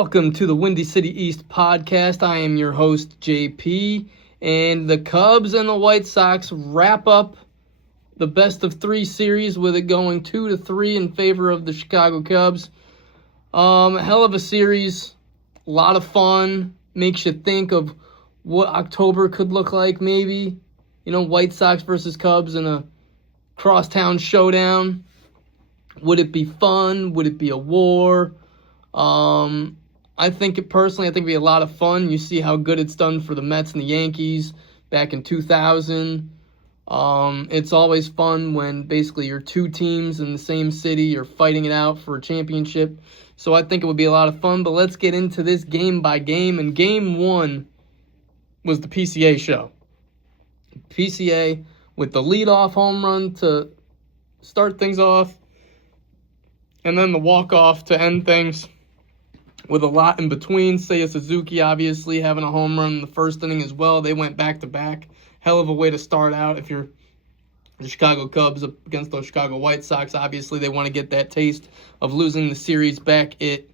Welcome to the Windy City East podcast. I am your host, JP, and the Cubs and the White Sox wrap up the best of three series with it going 2-3 in favor of the Chicago Cubs. Hell of a series, a lot of fun, makes you think of what October could look like maybe. White Sox versus Cubs in a crosstown showdown. Would it be fun? Would it be a war? I think it'd be a lot of fun. You see how good it's done for the Mets and the Yankees back in 2000. It's always fun when basically you're two teams in the same city, you're fighting it out for a championship. So I think it would be a lot of fun, but let's get into this game by game. And game one was the PCA show. PCA with the leadoff home run to start things off, and then the walk-off to end things with a lot in between. Seiya Suzuki obviously having a home run in the first inning as well. They went back-to-back. Hell of a way to start out if you're the Chicago Cubs up against those Chicago White Sox. Obviously, they want to get that taste of losing the series back at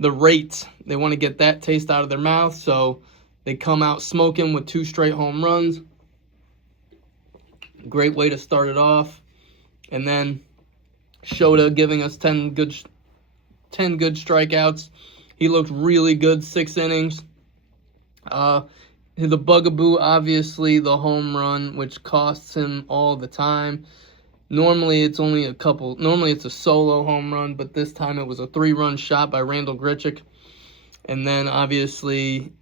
the rate. They want to get that taste out of their mouth, so they come out smoking with 2 straight home runs. Great way to start it off. And then Shota giving us 10 good strikeouts. He looked really good, 6 innings. The bugaboo, obviously, the home run, which costs him all the time. Normally it's a solo home run, but this time it was a 3-run shot by Randall Grichuk. And then, obviously,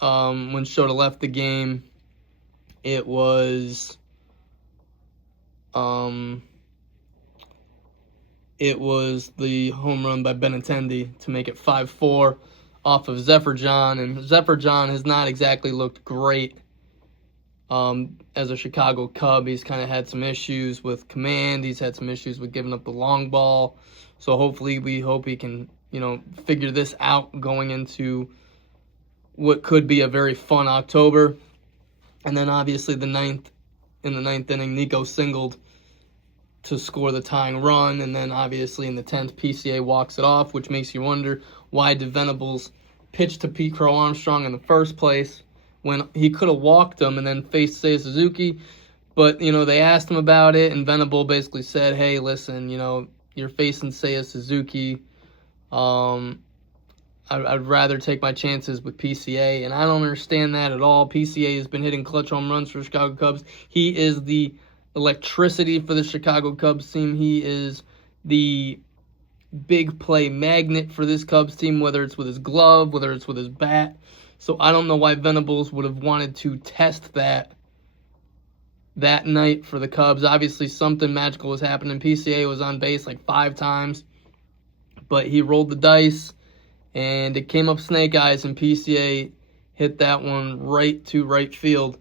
when Shota left the game, it was the home run by Benintendi to make it 5-4 off of Zephyr John. And Zephyr John has not exactly looked great as a Chicago Cub. He's kind of had some issues with command. He's had some issues with giving up the long ball. So we hope he can, figure this out going into what could be a very fun October. And then obviously in the ninth inning, Nico singled to score the tying run, and then obviously in the 10th, PCA walks it off, which makes you wonder why did Venables pitch to Pete Crow Armstrong in the first place when he could have walked him and then faced Seiya Suzuki. But, they asked him about it, and Venable basically said, hey, listen, you're facing Seiya Suzuki. I'd rather take my chances with PCA, and I don't understand that at all. PCA has been hitting clutch home runs for the Chicago Cubs. He is the electricity for the Chicago Cubs team. He is the big play magnet for this Cubs team, whether it's with his glove, whether it's with his bat. So I don't know why Venables would have wanted to test that night for the Cubs. Obviously, something magical was happening. PCA was on base like 5 times, but he rolled the dice, and it came up snake eyes, and PCA hit that one right to right field.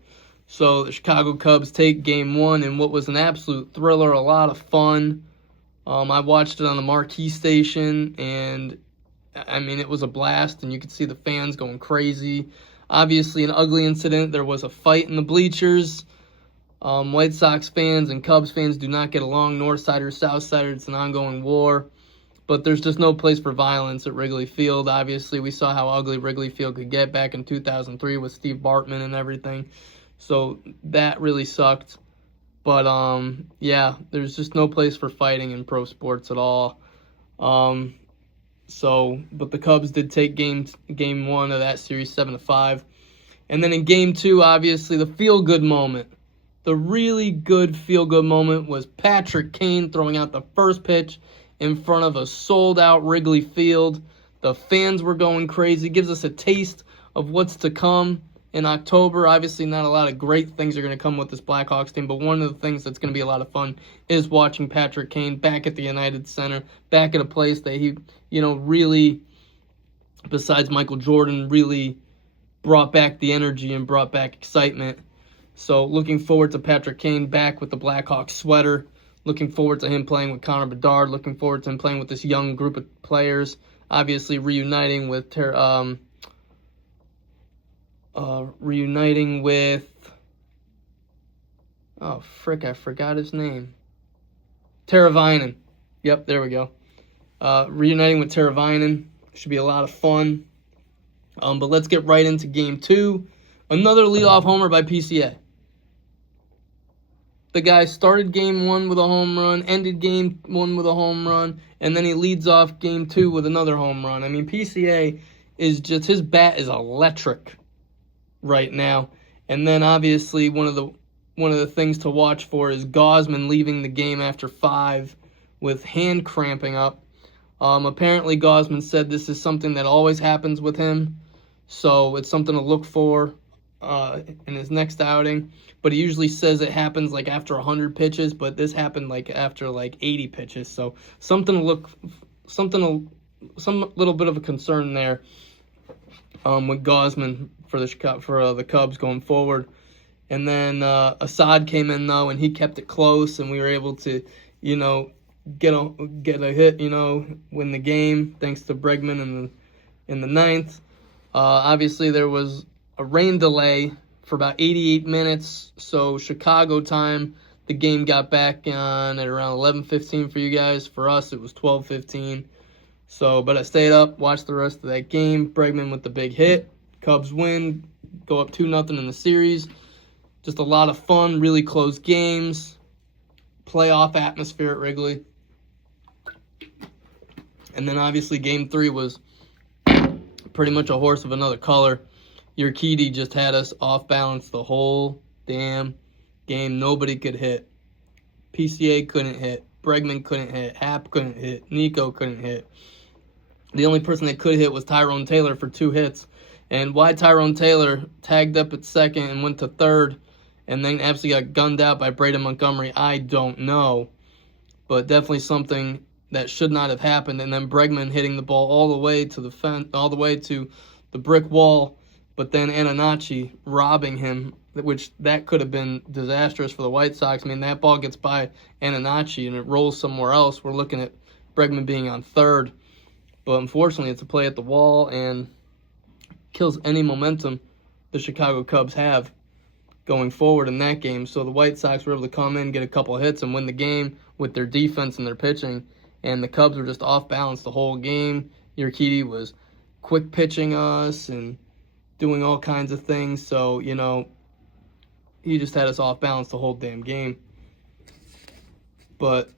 So the Chicago Cubs take game 1 in what was an absolute thriller, a lot of fun. I watched it on the marquee station, and it was a blast, and you could see the fans going crazy. Obviously, an ugly incident. There was a fight in the bleachers. White Sox fans and Cubs fans do not get along, north side or south side. It's an ongoing war. But there's just no place for violence at Wrigley Field. Obviously, we saw how ugly Wrigley Field could get back in 2003 with Steve Bartman and everything. So that really sucked. But, there's just no place for fighting in pro sports at all. But the Cubs did take game 1 of that series 7-5. And then in game 2, obviously, the feel-good moment. The really good feel-good moment was Patrick Kane throwing out the first pitch in front of a sold-out Wrigley Field. The fans were going crazy. Gives us a taste of what's to come in October. Obviously, not a lot of great things are going to come with this Blackhawks team, but one of the things that's going to be a lot of fun is watching Patrick Kane back at the United Center, back at a place that he, really, besides Michael Jordan, really brought back the energy and brought back excitement. So looking forward to Patrick Kane back with the Blackhawks sweater. Looking forward to him playing with Connor Bedard. Looking forward to him playing with this young group of players. Obviously reuniting with I forgot his name. Teravainen. Yep, there we go. Reuniting with Teravainen Should be a lot of fun. But let's get right into Game 2. Another leadoff homer by PCA. The guy started Game 1 with a home run, ended Game 1 with a home run, and then he leads off Game 2 with another home run. I mean, PCA is just, his bat is electric right now. And then obviously one of the things to watch for is Gausman leaving the game after 5 with hand cramping up. Apparently Gausman said this is something that always happens with him, so it's something to look for in his next outing. But he usually says it happens like after 100 pitches, but this happened like after like 80 pitches. So some little bit of a concern there with Gausman for the Cubs going forward. And then Assad came in though, and he kept it close, and we were able to, get a hit, win the game thanks to Bregman in the ninth. Obviously, there was a rain delay for about 88 minutes, so Chicago time, the game got back on at around 11:15 for you guys. For us, it was 12:15. So, but I stayed up, watched the rest of that game. Bregman with the big hit. Cubs win, go up 2-0 in the series. Just a lot of fun, really close games. Playoff atmosphere at Wrigley. And then obviously Game 3 was pretty much a horse of another color. Urquidy just had us off balance the whole damn game. Nobody could hit. PCA couldn't hit. Bregman couldn't hit. Happ couldn't hit. Nico couldn't hit. The only person that could hit was Tyrone Taylor for 2 hits. And why Tyrone Taylor tagged up at second and went to third and then absolutely got gunned out by Braden Montgomery, I don't know. But definitely something that should not have happened. And then Bregman hitting the ball all the way to the fence, all the way to the brick wall, but then Ananachi robbing him, which that could have been disastrous for the White Sox. I mean, that ball gets by Ananachi and it rolls somewhere else. We're looking at Bregman being on third. But unfortunately, it's a play at the wall and kills any momentum the Chicago Cubs have going forward in that game. So the White Sox were able to come in, get a couple of hits, and win the game with their defense and their pitching. And the Cubs were just off balance the whole game. Urquidy was quick pitching us and doing all kinds of things. So, he just had us off balance the whole damn game. But,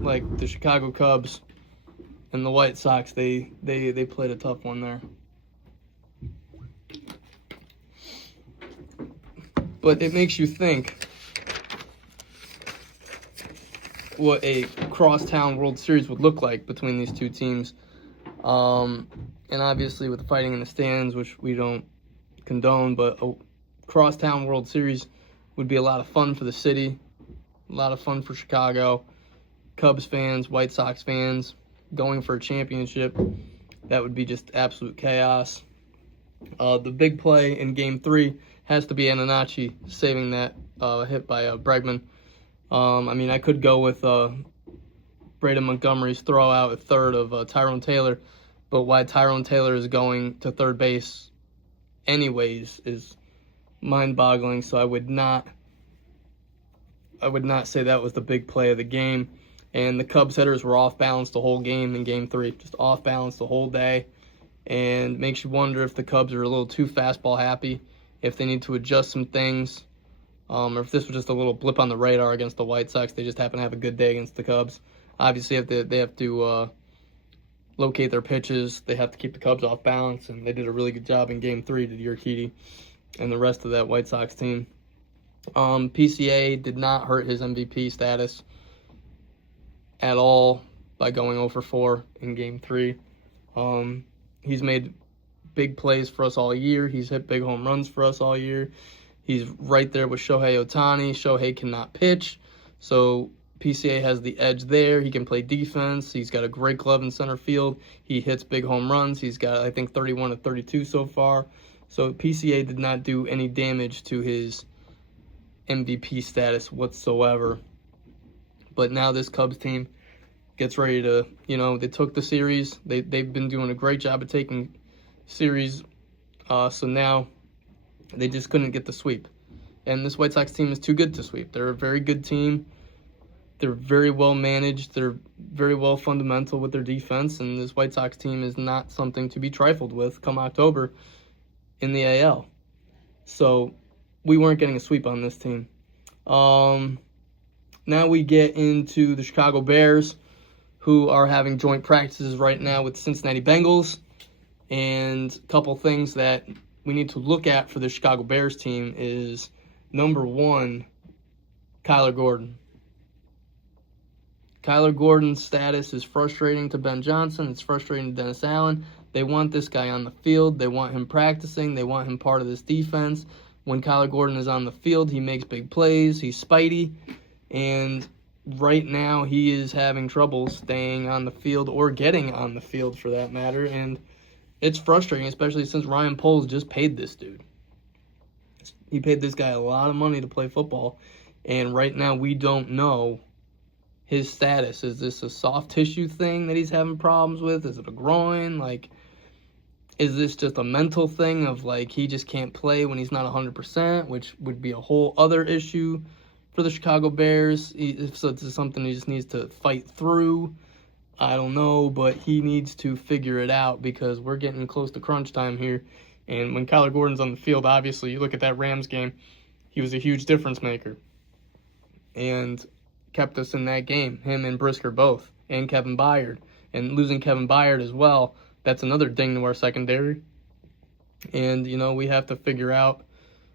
like, the Chicago Cubs and the White Sox, they played a tough one there. But it makes you think what a crosstown World Series would look like between these two teams. And obviously with the fighting in the stands, which we don't condone, but a crosstown World Series would be a lot of fun for the city, a lot of fun for Chicago. Cubs fans, White Sox fans, going for a championship, that would be just absolute chaos. The big play in Game 3 has to be Ananachi saving that hit by Bregman. I mean, I could go with Braden Montgomery's throw out at third of Tyrone Taylor, but why Tyrone Taylor is going to third base anyways is mind-boggling. So I would not say that was the big play of the game. And the Cubs hitters were off balance the whole game in Game 3, just off balance the whole day. And makes you wonder if the Cubs are a little too fastball happy, if they need to adjust some things, or if this was just a little blip on the radar against the White Sox. They just happen to have a good day against the Cubs. Obviously, they have to locate their pitches. They have to keep the Cubs off balance, and they did a really good job in Game 3 to Urquidy and the rest of that White Sox team. PCA did not hurt his MVP status at all by going 0 for 4 in Game 3. He's made big plays for us all year. He's hit big home runs for us all year. He's right there with Shohei Ohtani. Shohei cannot pitch, so PCA has the edge there. He can play defense. He's got a great glove in center field. He hits big home runs. He's got, I think, 31 of 32 so far. So PCA did not do any damage to his MVP status whatsoever. But now this Cubs team gets ready to, they took the series. They've been doing a great job of taking series. So now they just couldn't get the sweep. And this White Sox team is too good to sweep. They're a very good team. They're very well managed. They're very well fundamental with their defense, and this White Sox team is not something to be trifled with come October in the AL. So we weren't getting a sweep on this team. Now we get into the Chicago Bears, who are having joint practices right now with the Cincinnati Bengals. And a couple things that we need to look at for the Chicago Bears team is, number one, Kyler Gordon. Kyler Gordon's status is frustrating to Ben Johnson. It's frustrating to Dennis Allen. They want this guy on the field. They want him practicing. They want him part of this defense. When Kyler Gordon is on the field, he makes big plays. He's Spidey. And right now, he is having trouble staying on the field or getting on the field, for that matter. And it's frustrating, especially since Ryan Poles just paid this dude. He paid this guy a lot of money to play football. And right now, we don't know his status. Is this a soft tissue thing that he's having problems with? Is it a groin? Like, is this just a mental thing of, like, he just can't play when he's not 100%, which would be a whole other issue for the Chicago Bears. So it's something he just needs to fight through. I don't know, but he needs to figure it out because we're getting close to crunch time here. And when Kyler Gordon's on the field, obviously, you look at that Rams game, he was a huge difference maker. And kept us in that game, him and Brisker both, and Kevin Byard. And losing Kevin Byard as well, that's another ding to our secondary. And, we have to figure out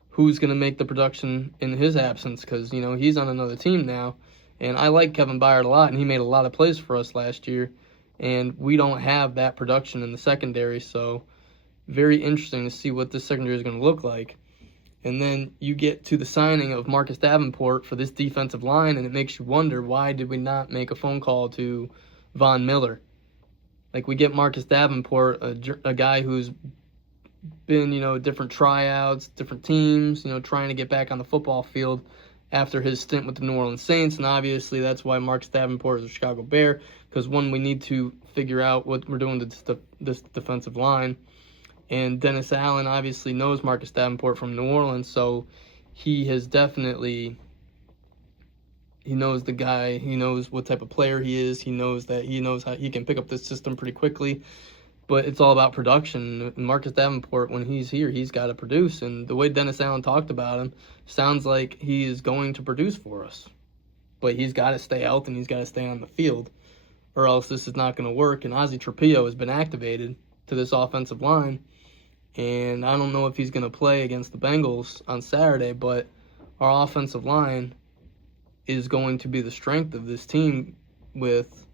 who's going to make the production in his absence because, he's on another team now. And I like Kevin Byard a lot, and he made a lot of plays for us last year. And we don't have that production in the secondary, so very interesting to see what this secondary is going to look like. And then you get to the signing of Marcus Davenport for this defensive line, and it makes you wonder, why did we not make a phone call to Von Miller? Like, we get Marcus Davenport, a guy who's been, different tryouts, different teams, trying to get back on the football field after his stint with the New Orleans Saints. And obviously that's why Marcus Davenport is a Chicago Bear, because, one, we need to figure out what we're doing to this defensive line. And Dennis Allen obviously knows Marcus Davenport from New Orleans, so he knows the guy, he knows what type of player he is, he knows how he can pick up this system pretty quickly. But it's all about production. And Marcus Davenport, when he's here, he's got to produce. And the way Dennis Allen talked about him sounds like he is going to produce for us. But he's got to stay healthy and he's got to stay on the field, or else this is not going to work. And Ozzie Trapillo has been activated to this offensive line. And I don't know if he's going to play against the Bengals on Saturday, but our offensive line is going to be the strength of this team with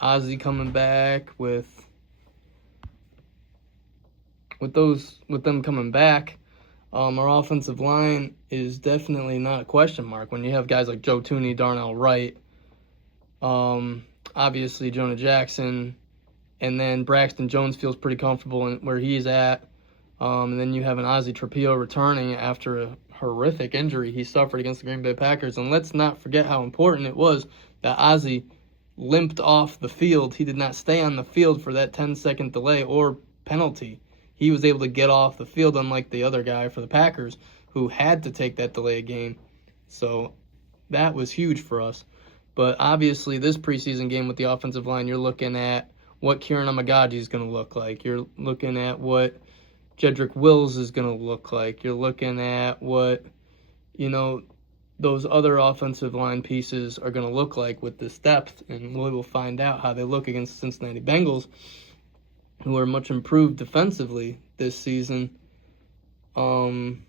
Ozzie coming back, with them coming back. Our offensive line is definitely not a question mark when you have guys like Joe Tooney, Darnell Wright, obviously Jonah Jackson, and then Braxton Jones feels pretty comfortable in where he's at. And then you have an Ozzie Trapillo returning after a horrific injury he suffered against the Green Bay Packers. And let's not forget how important it was that Ozzie limped off the field. He did not stay on the field for that 10-second delay or penalty. He was able to get off the field, unlike the other guy for the Packers who had to take that delayed game. So that was huge for us. But obviously this preseason game with the offensive line, you're looking at what Kieran Amagaji is going to look like. You're looking at what Jedrick Wills is going to look like. You're looking at what, those other offensive line pieces are going to look like with this depth. And we will find out how they look against the Cincinnati Bengals, who are much improved defensively this season. And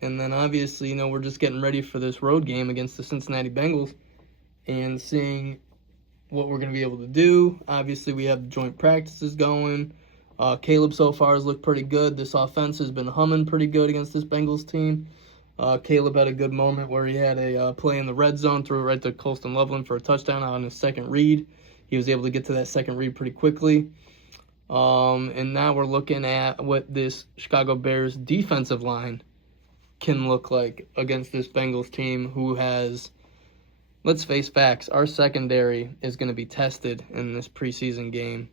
then obviously, we're just getting ready for this road game against the Cincinnati Bengals and seeing what we're going to be able to do. Obviously, we have joint practices going. Caleb so far has looked pretty good. This offense has been humming pretty good against this Bengals team. Caleb had a good moment where he had a play in the red zone, threw it right to Colston Loveland for a touchdown on his second read. He was able to get to that second read pretty quickly. And now we're looking at what this Chicago Bears defensive line can look like against this Bengals team who has, let's face facts, our secondary is going to be tested in this preseason game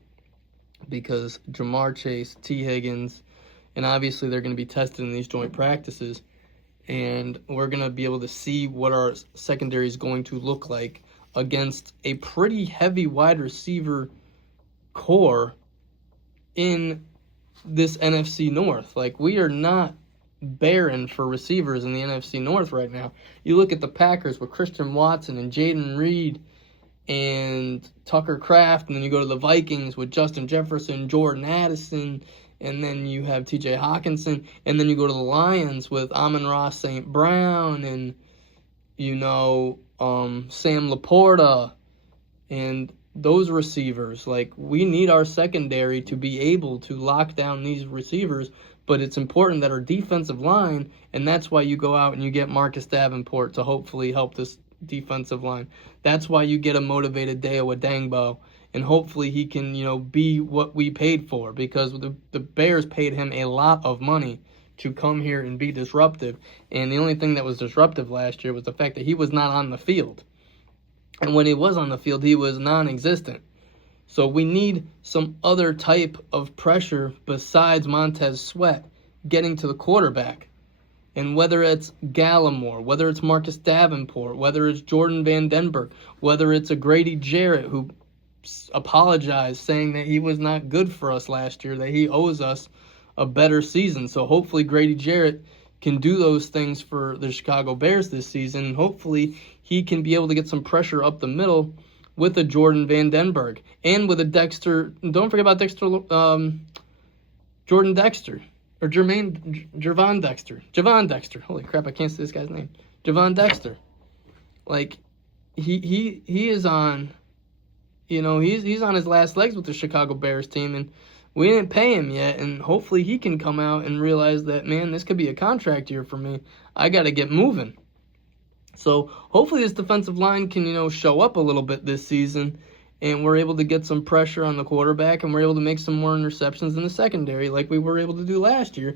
because Jamar Chase, T. Higgins, and obviously they're going to be tested in these joint practices. and we're going to be able to see what our secondary is going to look like against a pretty heavy wide receiver core in this NFC North. Like, we are not barren for receivers in the NFC North right now. You look at the Packers with Christian Watson and Jaden Reed and Tucker Kraft, and then you go to the Vikings with Justin Jefferson, Jordan Addison, and then you have TJ Hawkinson, and then you go to the Lions with Amon-Ra St. Brown and, Sam Laporta, and those receivers. Like, we need our secondary to be able to lock down these receivers, but it's important that our defensive line, and that's why you go out and you get Marcus Davenport to hopefully help this defensive line. That's why you get a motivated Deo Adangbo, and hopefully he can, be what we paid for, because the Bears paid him a lot of money to come here and be disruptive. And the only thing that was disruptive last year was the fact that he was not on the field. And when he was on the field, he was non-existent. So we need some other type of pressure besides Montez Sweat getting to the quarterback. And whether it's Gallimore, whether it's Marcus Davenport, whether it's Jordan Van Denberg, whether it's a Grady Jarrett who apologized saying that he was not good for us last year, that he owes us a better season. So hopefully Grady Jarrett can do those things for the Chicago Bears this season. And hopefully he can be able to get some pressure up the middle with a Jordan Van Denberg and with a Dexter. Don't forget about Jordan Dexter. Or Javon Dexter. Holy crap, I can't say this guy's name. Javon Dexter. Like, he is on, he's on his last legs with the Chicago Bears team, and we didn't pay him yet, and hopefully he can come out and realize that, man, this could be a contract year for me. I got to get moving. So hopefully this defensive line can, show up a little bit this season, and we're able to get some pressure on the quarterback, and we're able to make some more interceptions in the secondary like we were able to do last year.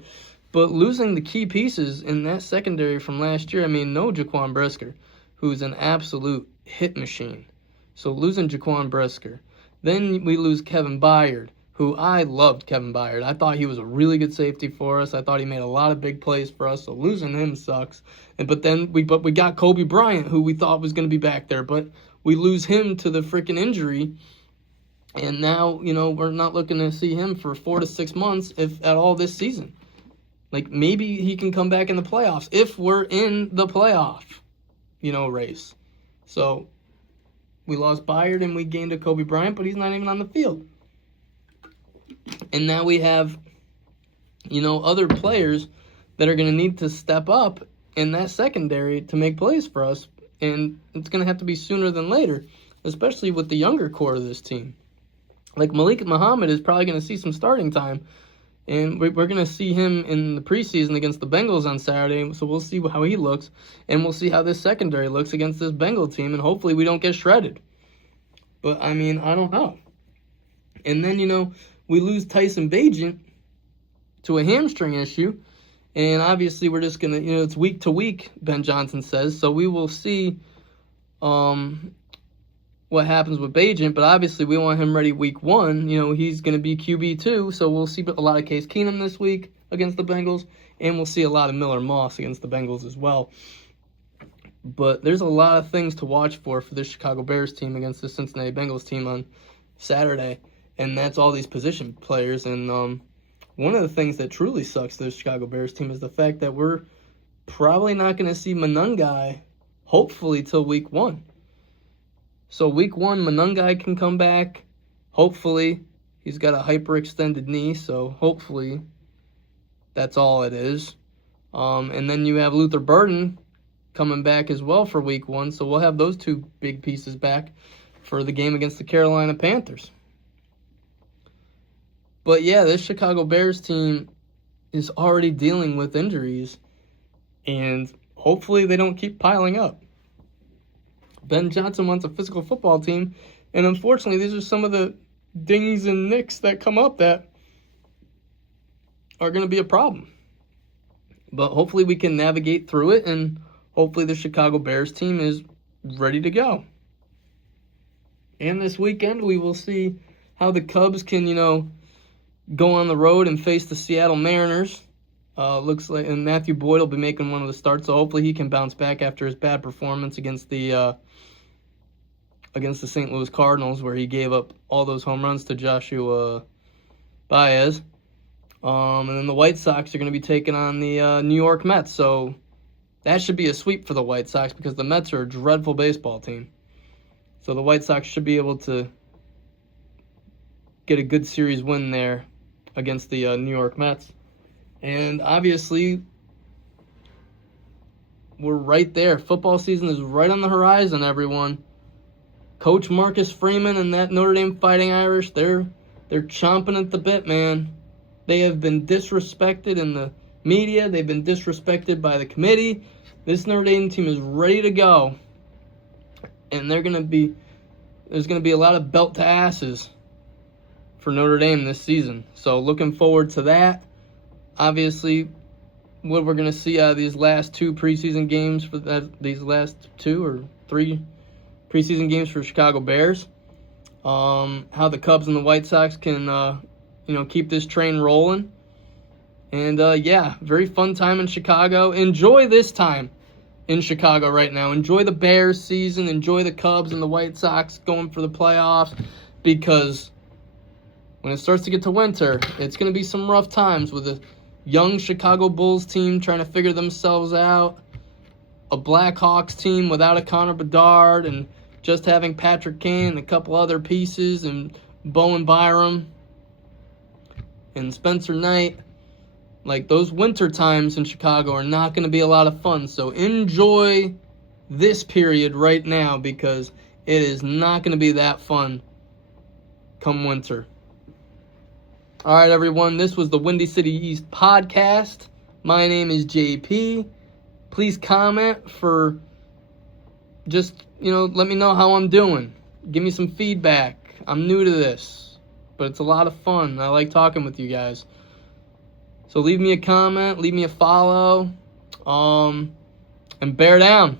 But losing the key pieces in that secondary from last year, no Jaquan Brisker, who's an absolute hit machine. So losing Jaquan Brisker. Then we lose Kevin Byard, who I loved Kevin Byard. I thought he was a really good safety for us. I thought he made a lot of big plays for us, so losing him sucks. But we got Kobe Bryant, who we thought was going to be back there, but we lose him to the freaking injury, and now, we're not looking to see him for 4 to 6 months, if at all, this season. Like, maybe he can come back in the playoffs, if we're in the playoff, race. So, we lost Byard and we gained a Kobe Bryant, but he's not even on the field. And now we have, other players that are going to need to step up in that secondary to make plays for us. And it's going to have to be sooner than later, especially with the younger core of this team. Like, Malik Muhammad is probably going to see some starting time, and we're going to see him in the preseason against the Bengals on Saturday, so we'll see how he looks, and we'll see how this secondary looks against this Bengal team, and hopefully we don't get shredded. But, I don't know. And then, we lose Tyson Bagent to a hamstring issue. And obviously we're just going to, it's week to week, Ben Johnson says. So we will see what happens with Bagent. But obviously we want him ready week 1. He's going to be QB2. So we'll see a lot of Case Keenum this week against the Bengals. And we'll see a lot of Miller Moss against the Bengals as well. But there's a lot of things to watch for this Chicago Bears team against the Cincinnati Bengals team on Saturday. And that's all these position players. And one of the things that truly sucks to the Chicago Bears team is the fact that we're probably not going to see Monangai, hopefully, till week 1. So week 1, Monangai can come back. Hopefully. He's got a hyperextended knee, so hopefully that's all it is. And then you have Luther Burden coming back as well for week 1, so we'll have those two big pieces back for the game against the Carolina Panthers. But yeah, this Chicago Bears team is already dealing with injuries, and hopefully they don't keep piling up. Ben Johnson wants a physical football team, and unfortunately these are some of the dings and nicks that come up that are going to be a problem. But hopefully we can navigate through it, and hopefully the Chicago Bears team is ready to go. And this weekend we will see how the Cubs can, go on the road and face the Seattle Mariners Looks like, and Matthew Boyd will be making one of the starts, so hopefully he can bounce back after his bad performance against the St. Louis Cardinals, where he gave up all those home runs to Joshua Baez. And then the White Sox are going to be taking on the New York Mets, so that should be a sweep for the White Sox because the Mets are a dreadful baseball team. So the White Sox should be able to get a good series win there against the New York Mets. And obviously, we're right there. Football season is right on the horizon, everyone. Coach Marcus Freeman and that Notre Dame Fighting Irish, they're chomping at the bit, man. They have been disrespected in the media. They've been disrespected by the committee. This Notre Dame team is ready to go. And there's going to be a lot of belt to asses for Notre Dame this season. So looking forward to that. Obviously, what we're going to see out of these last two preseason games for these last 2 or 3 preseason games for Chicago Bears. How the Cubs and the White Sox can keep this train rolling. And very fun time in Chicago. Enjoy this time in Chicago right now. Enjoy the Bears season. Enjoy the Cubs and the White Sox going for the playoffs, because when it starts to get to winter, it's going to be some rough times with a young Chicago Bulls team trying to figure themselves out, a Blackhawks team without a Connor Bedard and just having Patrick Kane and a couple other pieces and Bowen Byram and Spencer Knight. Like, those winter times in Chicago are not going to be a lot of fun. So enjoy this period right now, because it is not going to be that fun come winter. All right, everyone, this was the Windy City East podcast. My name is JP. Please comment for just, let me know how I'm doing. Give me some feedback. I'm new to this, but it's a lot of fun. I like talking with you guys. So leave me a comment, leave me a follow, and bear down.